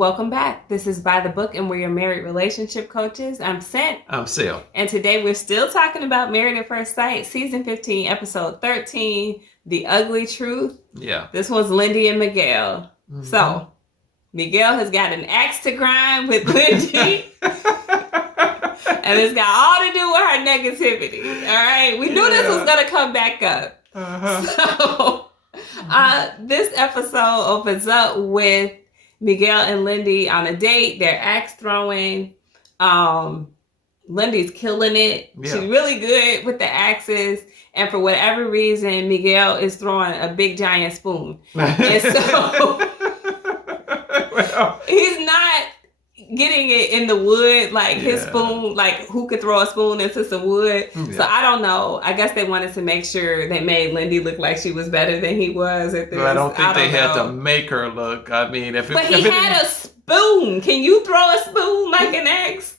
Welcome back. This is By the Book, and we're your married relationship coaches. I'm Sent. I'm Sil. And today we're still talking about Married at First Sight, Season 15, Episode 13, The Ugly Truth. Yeah. This one's Lindy and Miguel. Mm-hmm. So, Miguel has got an axe to grind with Lindy. And it's got all to do with her negativity. All right? We knew this was going to come back up. So, this episode opens up with Miguel and Lindy on a date. They're axe throwing. Lindy's killing it. Yeah. She's really good with the axes. And for whatever reason, Miguel is throwing a big giant spoon. And so he's not getting it in the wood, like his spoon, like who could throw a spoon into some wood. Yeah. So I don't know. I guess they wanted to make sure they made Lindy look like she was better than he was. At this. I don't think they had to make her look. I mean, he had a spoon. Can you throw a spoon like an axe?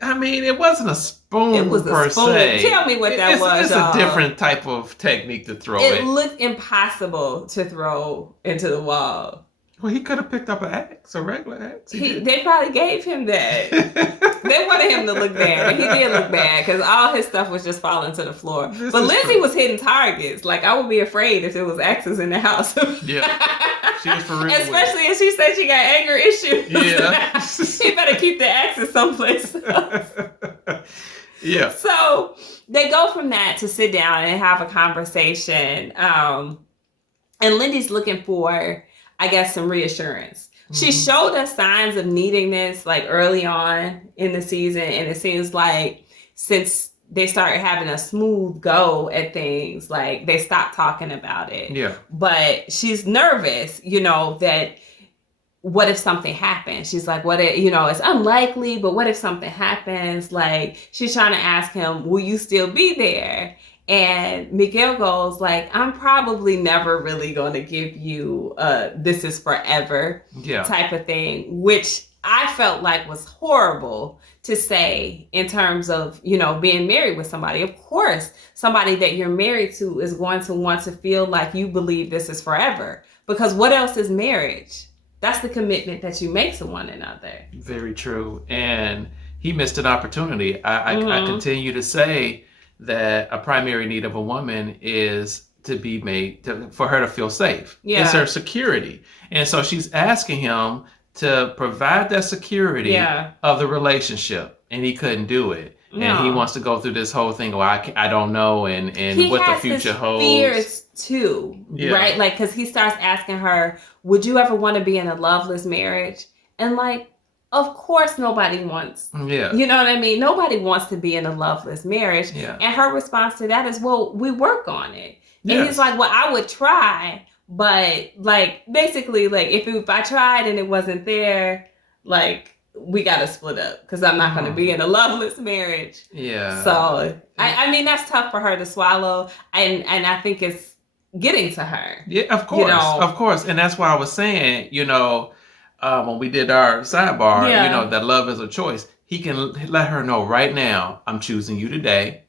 I mean, it wasn't a spoon it was per a spoon. se. Tell me what that was. It's a different type of technique to throw it. It looked impossible to throw into the wall. Well, he could have picked up an axe, a regular axe. They probably gave him that. They wanted him to look bad, and he did look bad because all his stuff was just falling to the floor. But Lindsay was hitting targets. Like, I would be afraid if there was axes in the house. Yeah, she was for real. Especially if she said she got anger issues. Yeah. He better keep the axes someplace else. Yeah. So they go from that to sit down and have a conversation. And Lindy's looking for, I guess, some reassurance. Mm-hmm. She showed us signs of neediness like early on in the season. And it seems like since they started having a smooth go at things, like they stopped talking about it. Yeah. But she's nervous, that what if something happens? She's like, what if, it's unlikely, but what if something happens? Like, she's trying to ask him, will you still be there? And Miguel goes like, I'm probably never really going to give you this is forever type of thing, which I felt like was horrible to say in terms of, being married with somebody. Of course, somebody that you're married to is going to want to feel like you believe this is forever, because what else is marriage? That's the commitment that you make to one another. Very true. And he missed an opportunity. I continue to say that a primary need of a woman is to be for her to feel safe. Yeah. It's her security. And so she's asking him to provide that security of the relationship, and he couldn't do it. No. And he wants to go through this whole thing, I don't know, and what the future holds. He has his fears too, right? Like, because he starts asking her, would you ever want to be in a loveless marriage? And like, of course nobody wants. Yeah. You know what I mean? Nobody wants to be in a loveless marriage. Yeah. And her response to that is, well, we work on it. And he's like, well, I would try, but like, basically, like, if I tried and it wasn't there, like, we got to split up because I'm not going to be in a loveless marriage. Yeah. So, I mean, that's tough for her to swallow. And I think it's getting to her. Yeah, of course. Of course. And that's why I was saying, when we did our sidebar, that love is a choice. He can let her know right now, I'm choosing you today.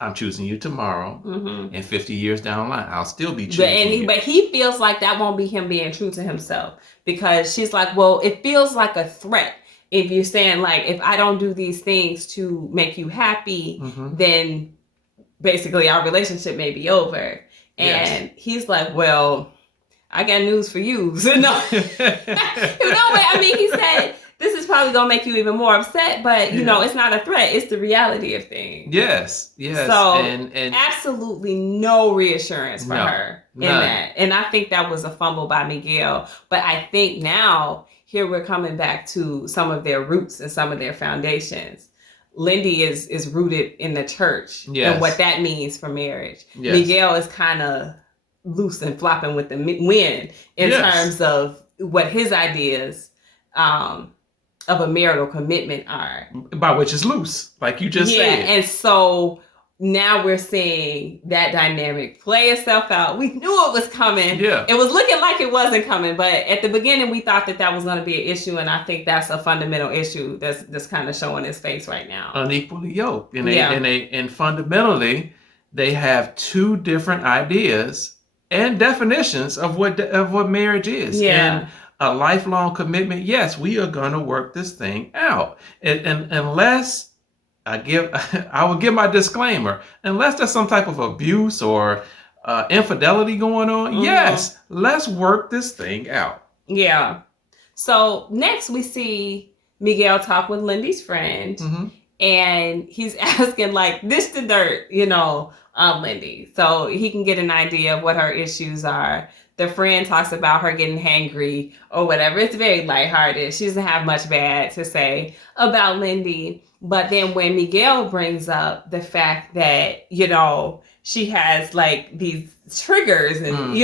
I'm choosing you tomorrow. Mm-hmm. And 50 years down the line, I'll still be choosing you. But he feels like that won't be him being true to himself, because she's like, well, it feels like a threat. If you're saying, like, if I don't do these things to make you happy, then basically our relationship may be over. And he's like, well, I got news for you. So no, I mean, he said, this is probably going to make you even more upset, but it's not a threat. It's the reality of things. Yes. So and absolutely no reassurance for her in that. And I think that was a fumble by Miguel. But I think now here we're coming back to some of their roots and some of their foundations. Lindy is rooted in the church and what that means for marriage. Yes. Miguel is kind of loose and flopping with the wind in terms of what his ideas of a marital commitment are. By which is loose, like you just said. And so now we're seeing that dynamic play itself out. We knew it was coming. Yeah. It was looking like it wasn't coming, but at the beginning we thought that was going to be an issue, and I think that's a fundamental issue that's kind of showing its face right now. Unequally yoked. And fundamentally, they have two different ideas and definitions of what marriage is. Yeah. And a lifelong commitment, yes, we are going to work this thing out. And unless I will give my disclaimer, unless there's some type of abuse or infidelity going on, yes, let's work this thing out. Yeah. So next we see Miguel talk with Lindy's friend, and he's asking like, dish the dirt, on Lindy, so he can get an idea of what her issues are. The friend talks about her getting hangry or whatever. It's very lighthearted. She doesn't have much bad to say about Lindy. But then when Miguel brings up the fact that, she has like these triggers and,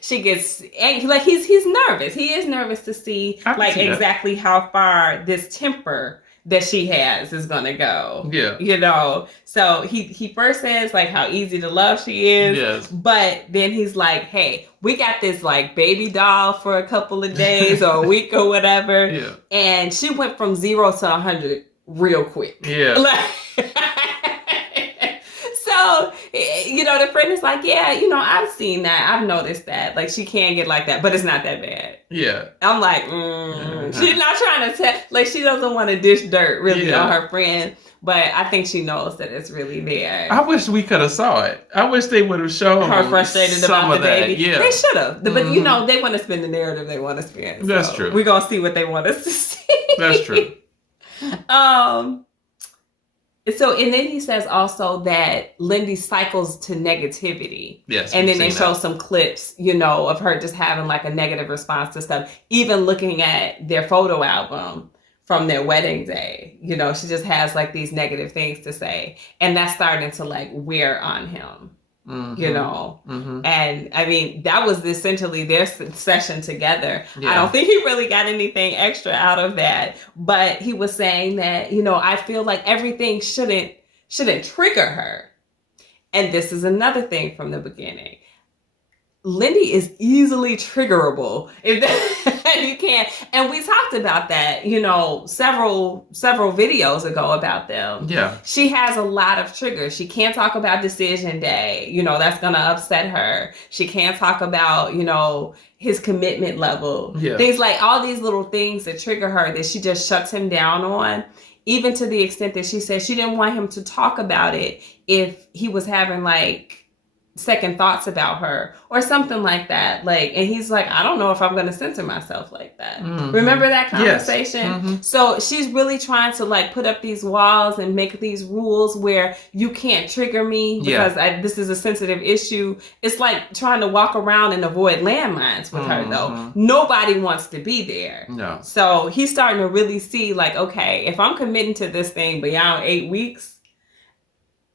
she gets like he's nervous. He is nervous to see like exactly how far this temper that she has is gonna go. Yeah. So he first says like how easy to love she is. Yes. But then he's like, hey, we got this like baby doll for a couple of days or a week or whatever. Yeah. And she went from 0 to 100 real quick. Yeah. So, the friend is like, yeah, I've seen that. I've noticed that. Like, she can get like that, but it's not that bad. Yeah. I'm like, she's not trying to tell, like, she doesn't want to dish dirt really on her friend, but I think she knows that it's really there. I wish we could have saw it. I wish they would have shown her frustrated about the baby. Yeah. They should have. But, they want to spin the narrative they want to spin. That's true. We're going to see what they want us to see. That's true. So, and then he says also that Lindy cycles to negativity. Yes. And then they show some clips, of her just having like a negative response to stuff. Even looking at their photo album from their wedding day, she just has like these negative things to say. And that's starting to like wear on him, And I mean, that was essentially their session together. Yeah. I don't think he really got anything extra out of that. But he was saying that, I feel like everything shouldn't trigger her. And this is another thing from the beginning. Lindy is easily triggerable. If you can't. And we talked about that, several videos ago about them. Yeah. She has a lot of triggers. She can't talk about decision day. That's going to upset her. She can't talk about, his commitment level. Yeah. Things like all these little things that trigger her that she just shuts him down on. Even to the extent that she said she didn't want him to talk about it if he was having like second thoughts about her or something like that. Like, and he's like, I don't know if I'm going to censor myself like that. Remember that conversation? Yes. So she's really trying to like put up these walls and make these rules where you can't trigger me because this is a sensitive issue. It's like trying to walk around and avoid landmines with her though. Nobody wants to be there. No. So he's starting to really see like, okay, if I'm committing to this thing beyond 8 weeks,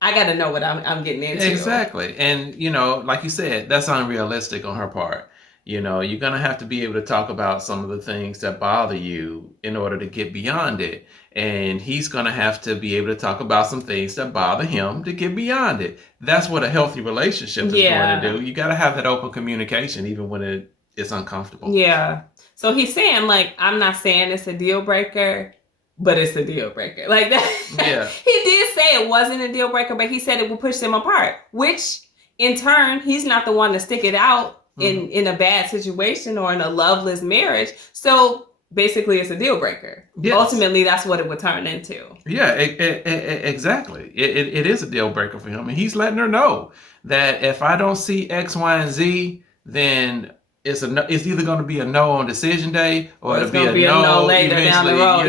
I got to know what I'm getting into. Exactly. And, like you said, that's unrealistic on her part. You're going to have to be able to talk about some of the things that bother you in order to get beyond it. And he's going to have to be able to talk about some things that bother him to get beyond it. That's what a healthy relationship is going to do. You got to have that open communication even when it's uncomfortable. Yeah. So he's saying, like, I'm not saying it's a deal breaker, but it's a deal breaker. Like that. Yeah. He did say it wasn't a deal breaker, but he said it would push them apart, which in turn, he's not the one to stick it out in a bad situation or in a loveless marriage. So basically it's a deal breaker. Yes. Ultimately, that's what it would turn into. Yeah, exactly. It is a deal breaker for him. And he's letting her know that if I don't see X, Y, and Z, then it's either going to be a no on decision day or it'll be a no later down the road.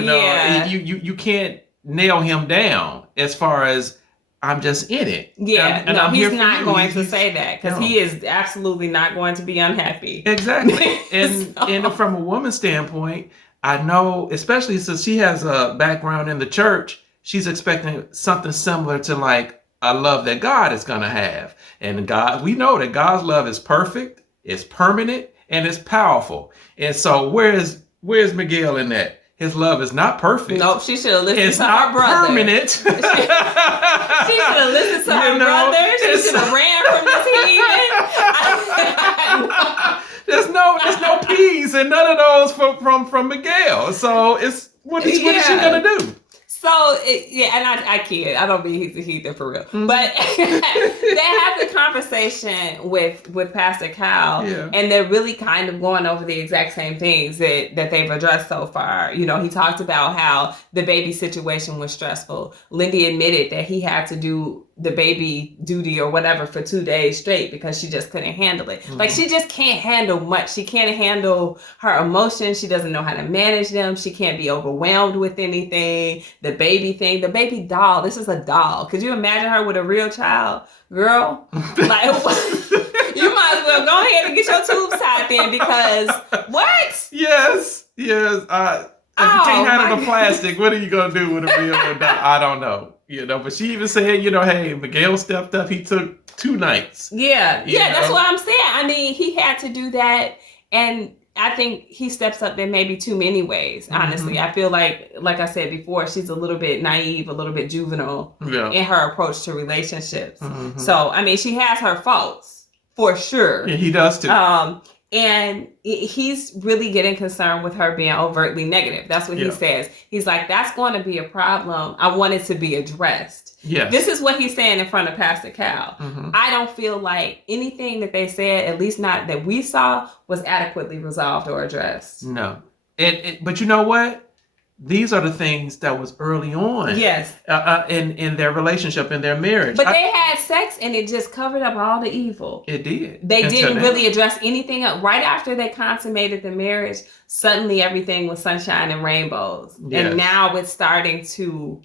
You can't nail him down as far as I'm just in it. Yeah, and he's not going to say that because he is absolutely not going to be unhappy. Exactly. And from a woman's standpoint, I know, especially since she has a background in the church, she's expecting something similar to like a love that God is going to have. And we know that God's love is perfect. It's permanent and it's powerful. And so where's Miguel in that? His love is not perfect. Nope, she should have listened to her brother. Permanent. She should have listened to her brother. She should have ran from this heathen. There's no peas and none of those from Miguel. So what is she gonna do? And I kid. I don't mean he's a heathen for real. Mm-hmm. But they have the conversation with Pastor Cal, and they're really kind of going over the exact same things that they've addressed so far. You know, he talked about how the baby situation was stressful. Lindy admitted that he had to do the baby duty or whatever for 2 days straight because she just couldn't handle it. Mm-hmm. Like, she just can't handle much. She can't handle her emotions. She doesn't know how to manage them. She can't be overwhelmed with anything. The baby thing, the baby doll. This is a doll. Could you imagine her with a real child? Girl, like, you might as well go ahead and get your tubes tied then, because what? Yes. If you can't handle the plastic, what are you going to do with a real doll? I don't know. You know, but she even said, you know, hey, Miguel stepped up. He took 2 nights. Yeah, that's what I'm saying. I mean, he had to do that, and I think he steps up in maybe too many ways, honestly. Mm-hmm. I feel like I said before, she's a little bit naive, a little bit juvenile in her approach to relationships. Mm-hmm. So, I mean, she has her faults, for sure. Yeah, he does too. And he's really getting concerned with her being overtly negative. That's what he says. He's like, that's going to be a problem. I want it to be addressed. Yes. This is what he's saying in front of Pastor Cal. Mm-hmm. I don't feel like anything that they said, at least not that we saw, was adequately resolved or addressed. No. But you know what? These are the things that was early on. Yes. In their relationship, in their marriage. But they had sex and it just covered up all the evil. It did. They didn't really address anything else. Right after they consummated the marriage, suddenly everything was sunshine and rainbows. Yes. And now it's starting to,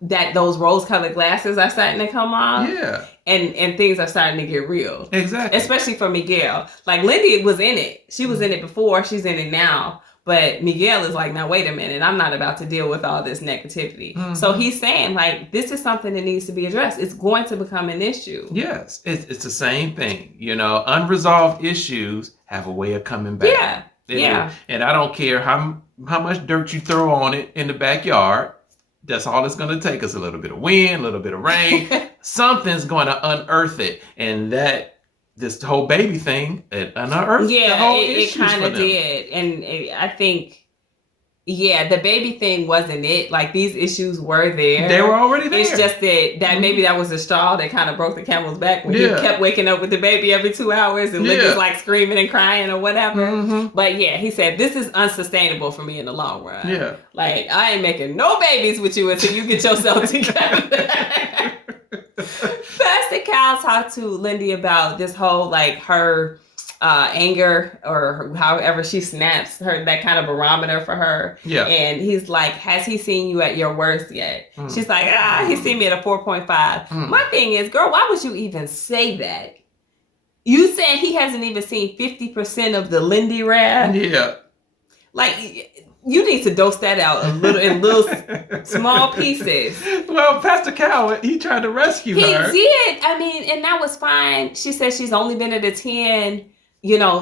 those rose-colored glasses are starting to come off. Yeah. And things are starting to get real. Exactly. Especially for Miguel. Like, Lindy was in it. She was in it before. She's in it now. But Miguel is like, now, wait a minute. I'm not about to deal with all this negativity. Mm-hmm. So he's saying, like, this is something that needs to be addressed. It's going to become an issue. Yes. It's the same thing. You know, unresolved issues have a way of coming back. Yeah. And I don't care how much dirt you throw on it in the backyard. That's all it's going to take is a little bit of wind, a little bit of rain. Something's going to unearth it. And this whole baby thing, it unearthed the whole issues. It kind of did. And I think, the baby thing wasn't it. Like, these issues were there. They were already there. It's just that maybe that was the straw that kind of broke the camel's back when he kept waking up with the baby every 2 hours and Linda's like screaming and crying or whatever. Mm-hmm. But he said, this is unsustainable for me in the long run. Yeah. Like, I ain't making no babies with you until you get yourself together. Pastor Cal talked to Lindy about this whole, like, her anger or however she snaps, that kind of barometer for her. Yeah. And he's like, has he seen you at your worst yet? Mm. She's like, he's seen me at a 4.5. Mm. My thing is, girl, why would you even say that? You said he hasn't even seen 50% of the Lindy wrath? Yeah. Like, you need to dose that out in little small pieces. Well, Pastor Cal, he tried to rescue her. He did. I mean, and that was fine. She said she's only been at a 10,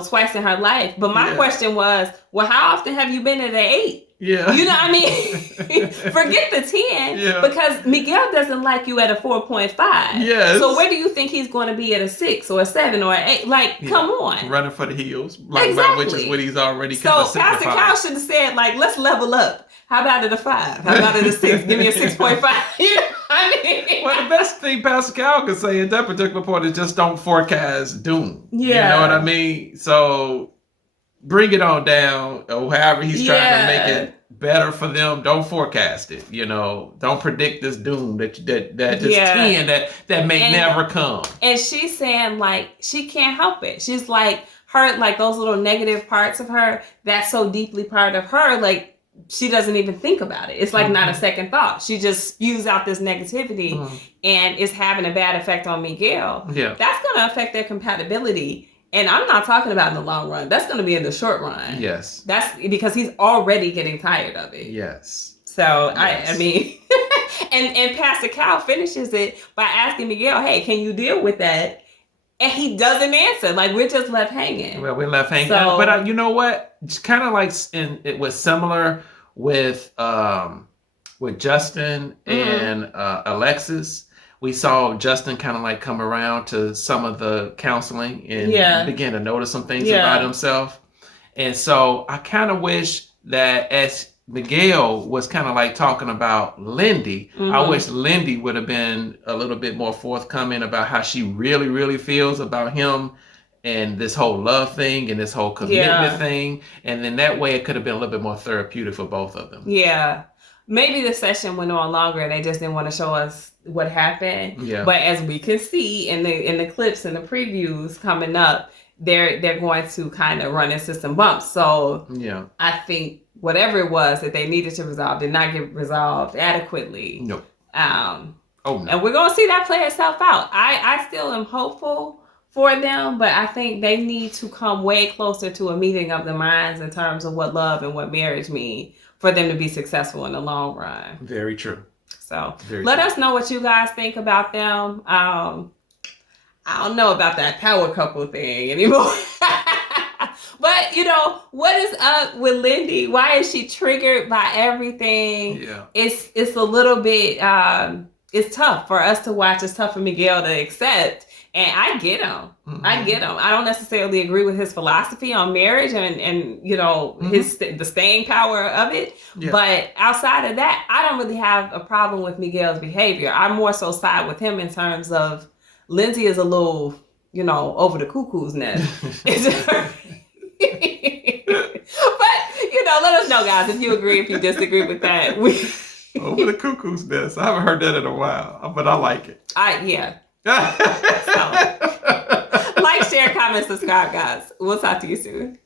twice in her life. But my question was, well, how often have you been at an 8? Yeah. You know what I mean? Forget the 10 because Miguel doesn't like you at a 4.5. Yes. So where do you think he's going to be at a 6 or a 7 or an 8? Like, come on. Running for the hills. Like, exactly. Which is what he's already kind of signified. So Pastor Cal should have said, like, let's level up. How about at a 5? How about at a 6? Give me a 6.5. You know what I mean? Well, the best thing Pastor Cal could say at that particular point is just don't forecast doom. Yeah. You know what I mean? So bring it on down, or however he's trying to make it better for them. Don't forecast it. Don't predict this doom that 10 that may never come. And she's saying, like, she can't help it. She's like, those little negative parts of her, that's so deeply part of her, like, she doesn't even think about it. It's like not a second thought. She just spews out this negativity and it's having a bad effect on Miguel. Yeah. That's going to affect their compatibility. And I'm not talking about in the long run. That's going to be in the short run. Yes. That's because he's already getting tired of it. Yes. So, yes. I mean, and Pastor Cal finishes it by asking Miguel, hey, can you deal with that? And he doesn't answer. Like, we're just left hanging. Well, we're left hanging. So, but you know what? It's kind of like, it was similar with Justin and Alexis. We saw Justin kind of like come around to some of the counseling and begin to notice some things about himself. And so I kind of wish that as Miguel was kind of like talking about Lindy. Mm-hmm. I wish Lindy would have been a little bit more forthcoming about how she really, really feels about him and this whole love thing and this whole commitment thing. And then that way it could have been a little bit more therapeutic for both of them. Yeah. Maybe the session went on longer and they just didn't want to show us what happened. Yeah. But as we can see in the clips and the previews coming up, they're going to kind of run into some bumps. So yeah, I think whatever it was that they needed to resolve did not get resolved adequately. No. No. And we're going to see that play itself out. I still am hopeful for them, but I think they need to come way closer to a meeting of the minds in terms of what love and what marriage mean for them to be successful in the long run. Very true. So let us know what you guys think about them. I don't know about that power couple thing anymore. But, what is up with Lindy? Why is she triggered by everything? Yeah. It's a little bit, it's tough for us to watch. It's tough for Miguel to accept. And I get him. Mm-hmm. I get him. I don't necessarily agree with his philosophy on marriage and the staying power of it. Yeah. But outside of that, I don't really have a problem with Miguel's behavior. I more so side with him in terms of Lindsay is a little, over the cuckoo's nest. But, let us know, guys, if you agree, if you disagree with that. Over the cuckoo's nest. I haven't heard that in a while, but I like it. Yeah. So, like, share, comment, subscribe, guys. We'll talk to you soon.